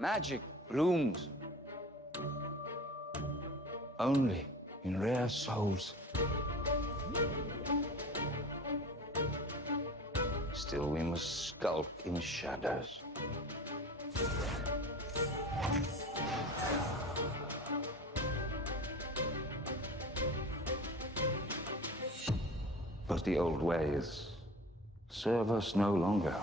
magic blooms only in rare souls. Still, we must skulk in shadows. But the old ways serve us no longer.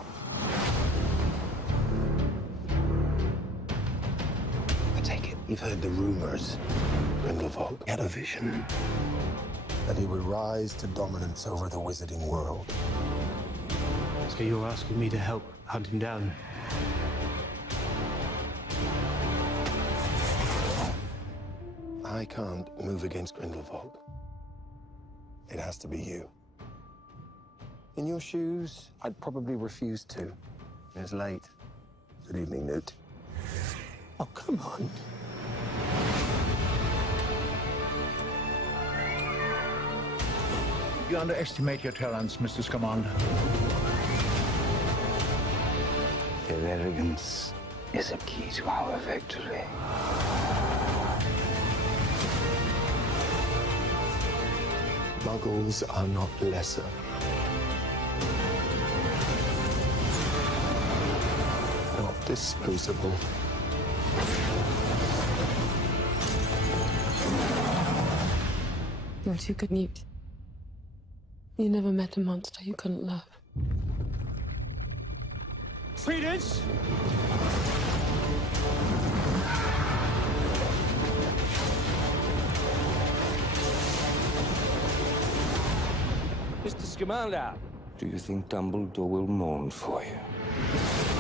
I take it you've heard the rumors. Grindelwald had a vision that he would rise to dominance over the wizarding world. So you're asking me to help hunt him down? I can't move against Grindelwald. It has to be you. In your shoes, I'd probably refuse to. It's late. Good evening, Newt. Oh, come on. You underestimate your talents, Mr. Scamander. Their arrogance is a key to our victory. Muggles are not lesser. Not disposable. You're too good, Newt. You never met a monster you couldn't love. Credence! Mr. Scamander, do you think Dumbledore will mourn for you?